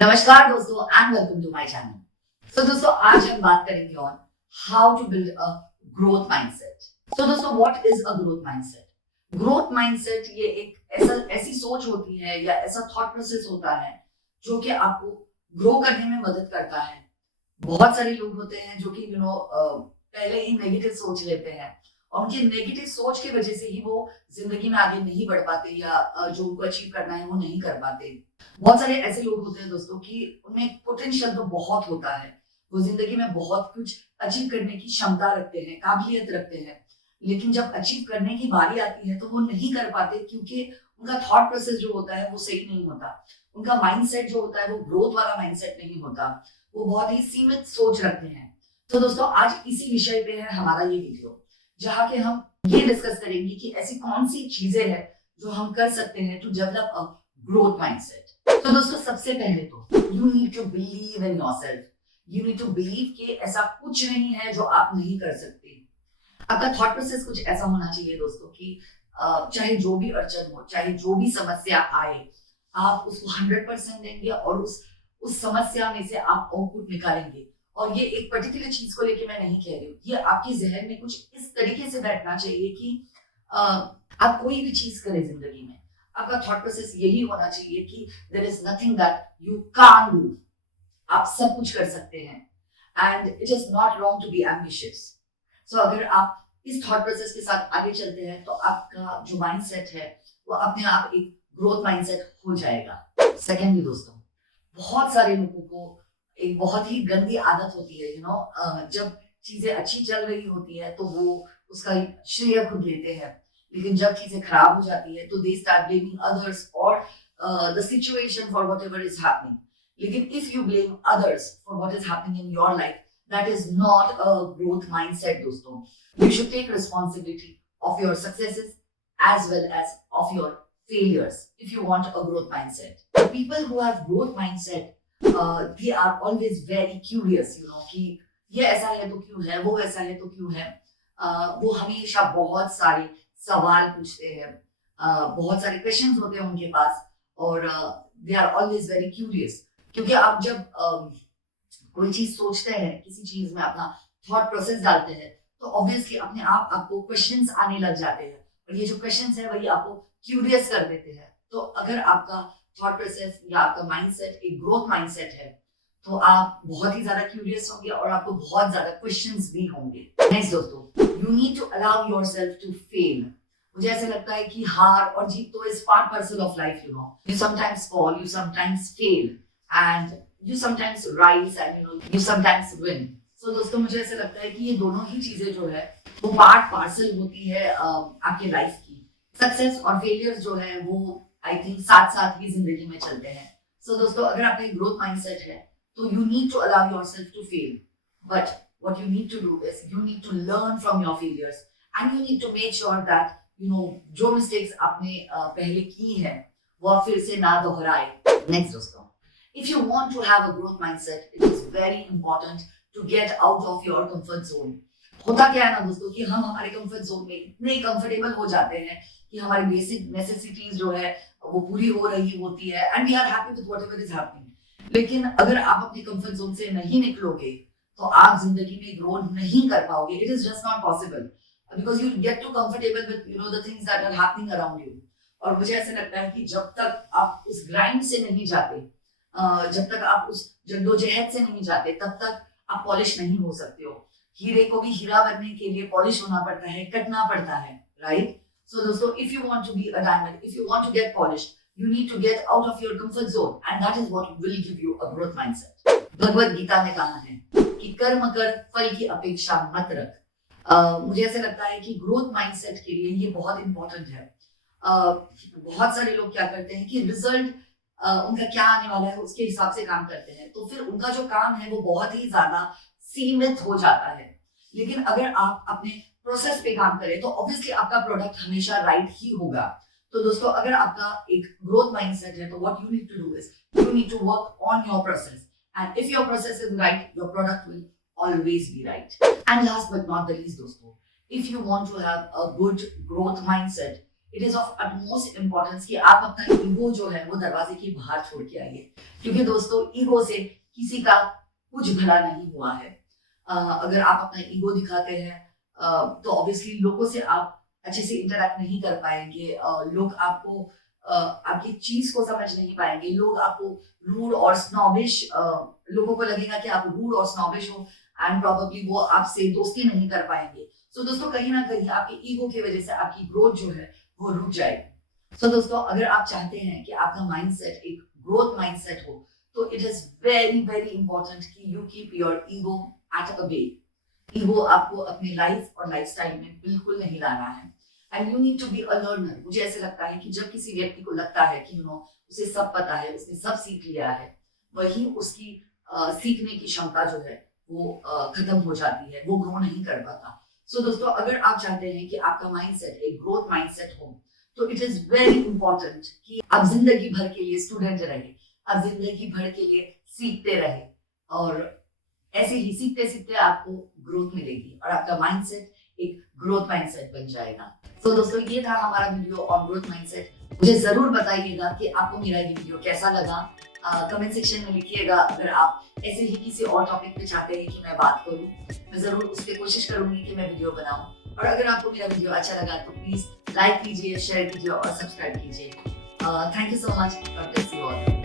नमस्कार दोस्तों and welcome to my channel. So दोस्तों आज हम बात करेंगे on how to build a growth mindset. So दोस्तों what is a growth mindset? Growth mindset ये एक ऐसी सोच होती है या ऐसा थॉट प्रोसेस होता है जो कि आपको ग्रो करने में मदद करता है। बहुत सारे लोग होते हैं जो कि पहले ही नेगेटिव सोच लेते हैं और उनकी नेगेटिव सोच की वजह से ही वो जिंदगी में आगे नहीं बढ़ पाते या जो उनको अचीव करना है वो नहीं कर पाते। बहुत सारे ऐसे लोग होते हैं दोस्तों कि उनमें पोटेंशियल तो बहुत होता है, वो जिंदगी में बहुत कुछ अचीव करने की क्षमता रखते हैं, काबिलियत रखते हैं, लेकिन जब अचीव करने की बारी आती है तो वो नहीं कर पाते क्योंकि उनका थॉट प्रोसेस जो होता है वो सही नहीं होता। उनका माइंडसेट जो होता है वो ग्रोथ वाला माइंडसेट नहीं होता, वो बहुत ही सीमित सोच रखते हैं। तो दोस्तों आज इसी विषय पे है हमारा ये वीडियो, जहाँ के हम ये डिस्कस करेंगे कि ऐसी कौन सी चीजें हैं जो हम कर सकते हैं to develop a growth mindset. तो दोस्तों सबसे पहले तो you need to believe in yourself. You need to believe कि ऐसा कुछ नहीं है जो आप नहीं कर सकते। आपका थॉट प्रोसेस कुछ ऐसा होना चाहिए दोस्तों कि चाहे जो भी अड़चन हो, चाहे जो भी समस्या आए, आप उसको 100% देंगे और उस समस्या में से आप आउटपुट निकालेंगे। और ये एक पर्टिकुलर चीज को लेके मैं नहीं कह रही हूँ, ये आपके जहन में कुछ इस तरीके से बैठना चाहिए कि आप कोई भी चीज करें जिंदगी में, आपका थॉट प्रोसेस यही होना चाहिए कि there is nothing that you can't do. आप सब कुछ कर सकते हैं and it is not wrong to be ambitious. So अगर आप इस थॉट प्रोसेस के साथ आगे चलते हैं तो आपका जो माइंडसेट है वो अपने आप एक ग्रोथ माइंडसेट हो जाएगा। सेकेंडली दोस्तों, बहुत सारे लोगों को एक बहुत ही गंदी आदत होती है जब चीजें अच्छी चल रही होती है तो वो उसका श्रेय खुद लेते हैं, लेकिन जब चीजें खराब हो जाती है तो दे स्टार्ट ब्लेमिंग अदर्स और the situation for whatever is happening. लेकिन if you blame others for what is happening in your life, that is not a growth mindset दोस्तों। You should take responsibility of your successes as well as of your failures if you want a growth mindset. The people who have growth mindset, they are always very curious, कि ये ऐसा है तो क्यों है, वो ऐसा है तो क्यों है। वो हमेशा बहुत सारे सवाल पूछते हैं, बहुत सारे क्वेश्चंस होते हैं उनके पास और they are always very curious. क्योंकि आप जब कोई चीज सोचते हैं, किसी चीज में अपना थॉट प्रोसेस डालते हैं तो ऑब्वियसली अपने आप आपको क्वेश्चंस आने लग जाते हैं और ये जो क्वेश्चंस है वही आपको क्यूरियस कर देते हैं। तो अगर आपका थॉट प्रोसेस या आपका माइंडसेट एक ग्रोथ माइंडसेट है तो आप बहुत ही ज्यादा क्यूरियस होंगे और आपको बहुत ज्यादा क्वेश्चंस भी होंगे। नेक्स्ट दोस्तों, you need to allow yourself to fail. मुझे ऐसा लगता है कि हार और जीत तो is part parcel of life. You sometimes fall, you sometimes fail and you sometimes rise and you sometimes win. So दोस्तों मुझे ऐसा लगता है कि ये दोनों ही चीजें जो है वो पार्ट पार्सल होती है आपके लाइफ की। सक्सेस और फेलियर जो है वो आई थिंक साथ साथ ही जिंदगी में चलते हैं। सो दोस्तों अगर आपका एक ग्रोथ माइंडसेट है तो you need to allow yourself to fail, but what you need to do is you need to learn from your failures and you need to make sure that जो mistakes आपने पहले की है वो आप फिर से ना दोहराए। Next दोस्तों, if you want to have a growth mindset, it is very important to get out of your comfort zone. होता क्या है ना दोस्तों कि हम हमारे कंफर्ट जोन में इतने कंफर्टेबल हो जाते हैं कि हमारी बेसिक नेसेसिटीज जो है वो पूरी हो रही होती है and we are happy with whatever is happening. लेकिन अगर आप अपनी कंफर्ट जोन से नहीं निकलोगे तो आप जिंदगी में ग्रो नहीं कर पाओगे। It is just not possible because you get too comfortable with the things that are happening around you. और मुझे ऐसा लगता है कि जब तक आप उस ग्राइंड से नहीं जाते, जब तक आप उस जद्दोजहद से नहीं जाते, तब तक आप पॉलिश नहीं हो सकते हो। हीरे को भी हीरा बनने के लिए पॉलिश होना पड़ता है, कटना पड़ता है, राइट? सो दोस्तों, if you want to be a diamond, if you want to get polished, you need to get out of your comfort zone and that is what will give you a growth mindset. Bhagavad Gita में कहा है कि कर्म कर, फल की अपेक्षा मत रख। मुझे ऐसा लगता है कि ग्रोथ माइंडसेट के लिए ये बहुत इंपॉर्टेंट है। बहुत सारे लोग क्या करते हैं कि रिजल्ट उनका क्या आने वाला है उसके हिसाब से काम करते हैं, तो फिर उनका जो काम है वो बहुत ही ज्यादा सीमित हो जाता है। लेकिन अगर आप अपने प्रोसेस पे काम करें तो ऑब्वियसली आपका प्रोडक्ट हमेशा राइट ही होगा। तो दोस्तों अगर आपका एक ग्रोथ माइंडसेट है तो what you need to do is you need to work on your process and if your process is right, your product will always be right. And last but not the least दोस्तों, if you want to have a good growth mindset, it is of utmost importance कि आप अपना ego जो है वो दरवाजे के बाहर छोड़ के आइए, क्योंकि दोस्तों ईगो से किसी का कुछ भला नहीं हुआ है। अगर आप अपना ईगो दिखाते हैं तो ऑब्वियसली लोगों से आप अच्छे से इंटरेक्ट नहीं कर पाएंगे, लोग आपको आपकी चीज को समझ नहीं पाएंगे, लोग आपको रूड और स्नॉबिश, लोगों को लगेगा कि आप रूड और स्नॉबिश हो एंड प्रोबेबली वो आपसे दोस्ती नहीं कर पाएंगे। सो दोस्तों कहीं ना कहीं आपके ईगो की वजह से आपकी ग्रोथ जो है वो रुक जाएगी। सो दोस्तों अगर आप चाहते हैं कि आपका माइंडसेट एक ग्रोथ माइंडसेट हो तो it is very very important कि you keep your ego at a bay. Ego आपको अपनी लाइफ और लाइफस्टाइल में बिल्कुल नहीं लाना है and you need to be a learner. मुझे ऐसे लगता है कि जब किसी व्यक्ति को लगता है कि उसे सब पता है, उसने सब सीख लिया है, वही उसकी सीखने की क्षमता जो है वो खत्म हो जाती है, वो ग्रो नहीं कर पाता। सो दोस्तों अगर आप चाहते हैं कि आपका माइंडसेट एक ग्रोथ माइंडसेट हो तो इट इज वेरी इंपॉर्टेंट कि आप जिंदगी भर के लिए स्टूडेंट रहे, आप जिंदगी भर के लिए सीखते रहे और ऐसे ही सीखते सीखते आपको ग्रोथ मिलेगी और आपका माइंडसेट एक ग्रोथ माइंडसेट बन जाएगा। तो दोस्तों ये था हमारा वीडियो ऑन ग्रोथ माइंडसेट। मुझे जरूर बताइएगा कि आपको मेरा ये वीडियो कैसा लगा। कमेंट सेक्शन में लिखिएगा। अगर आप ऐसे ही किसी और टॉपिक पे चाहते हैं कि मैं बात करूं, मैं जरूर उस पर कोशिश करूंगी कि मैं वीडियो बनाऊं। और अगर आपको मेरा वीडियो अच्छा लगा तो प्लीज लाइक कीजिए, शेयर कीजिए और सब्सक्राइब कीजिए। Thank you so much. God bless you all.